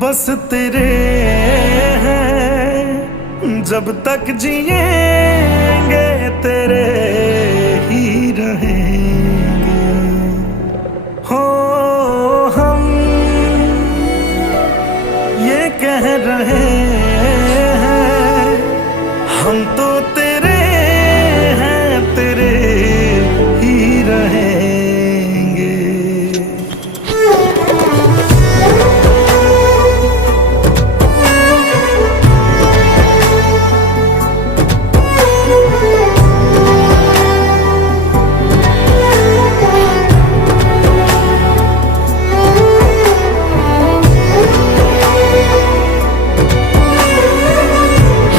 बस तेरे हैं, जब तक जिएंगे तेरे ही रहेंगे। हो हम ये कह रहे हैं, हम तो